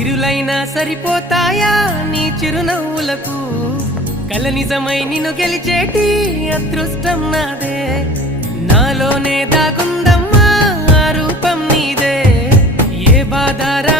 సిరులైనా సరిపోతాయా నీ చిరునవ్వులకు కల నిజమై నిన్ను గెలిచేటి అదృష్టం నాదే నాలోనే దాగుందమ్మా ఆ రూపం నీదే ఏ బాధారా